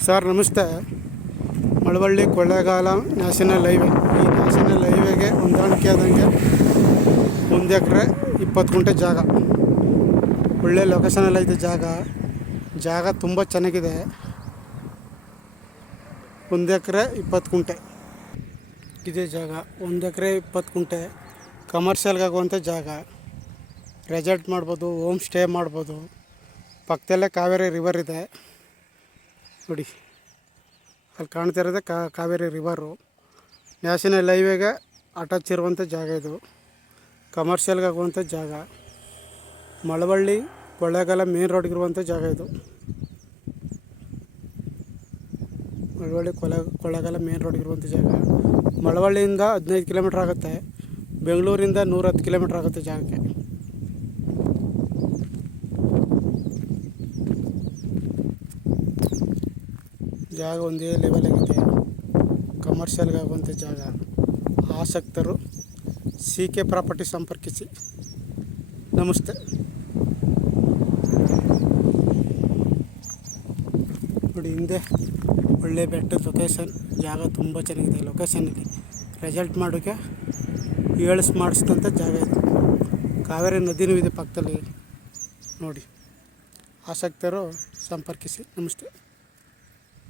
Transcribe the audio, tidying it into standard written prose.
Sir ನಮಸ್ತೆ. Malavalli Kollegal national highway. ಈ national ಹೈವೇಗೆ ಹೊಂದಾಣಿಕೆ ಆದಂಗೆ 1 ಎಕರೆ 20 ಗುಂಟೆ ಜಾಗ. ಒಳ್ಳೆ ಲೊಕೇಶನಲ್ಲೈತೆ ಜಾಗ ತುಂಬ ಚೆನ್ನಾಗಿದೆ. 1 ಎಕರೆ 20 ಗುಂಟೆ ಇದೇ ಜಾಗ. 1 ಎಕರೆ 20 ಗುಂಟೆ ಕಮರ್ಷಿಯಲ್ಗೆ ಆಗುವಂಥ ಜಾಗ. ರೆಸಾರ್ಟ್ ಮಾಡ್ಬೋದು, ಹೋಮ್ ಸ್ಟೇ ಮಾಡ್ಬೋದು. ಪಕ್ಕದಲ್ಲೇ ಕಾವೇರಿ ರಿವರ್ ಇದೆ ನೋಡಿ, ಅಲ್ಲಿ ಕಾಣ್ತಿರೋದೆ ಕಾವೇರಿ ರಿವರು. ನ್ಯಾಷನಲ್ ಹೈವೇಗೆ ಅಟ್ಯಾಚ್ ಇರುವಂಥ ಜಾಗ ಇದು. ಕಮರ್ಷಿಯಲ್ಗೆ ಆಗುವಂಥ ಜಾಗ. ಮಳವಳ್ಳಿ ಕೊಳ್ಳೇಗಾಲ ಮೇನ್ ರೋಡ್ಗಿರುವಂಥ ಜಾಗ ಇದು. ಮಳವಳ್ಳಿ ಕೊಳ್ಳೇಗಾಲ ಮೇನ್ ರೋಡ್ಗಿರುವಂಥ ಜಾಗ. ಮಳವಳ್ಳಿಯಿಂದ 15 ಕಿಲೋಮೀಟ್ರ್ ಆಗುತ್ತೆ. ಬೆಂಗಳೂರಿಂದ 110 ಕಿಲೋಮೀಟ್ರ್ ಆಗುತ್ತೆ ಜಾಗಕ್ಕೆ. ಜಾಗ ಒಂದೇ ಲೆವೆಲ್ ಆಗಿದೆ. ಕಮರ್ಷಿಯಲ್ಗೆ ಆಗುವಂಥ ಜಾಗ. ಆಸಕ್ತರು CK ಪ್ರಾಪರ್ಟಿ ಸಂಪರ್ಕಿಸಿ. ನಮಸ್ತೆ. ನೋಡಿ ಹಿಂದೆ ಒಳ್ಳೆ ಬೆಟ್ಟದ ಲೊಕೇಶನ್. ಜಾಗ ತುಂಬ ಚೆನ್ನಾಗಿದೆ. ಲೊಕೇಶನ್ ಇದೆ. ರೆಸಾರ್ಟ್ ಮಾಡೋಕ್ಕೆ ಮಾಡಿಸಿದಂಥ ಜಾಗ ಇದು. ಕಾವೇರಿ ನದಿನೂ ಇದೆ ಪಕ್ಕದಲ್ಲಿ ನೋಡಿ. ಆಸಕ್ತರು ಸಂಪರ್ಕಿಸಿ. ನಮಸ್ತೆ.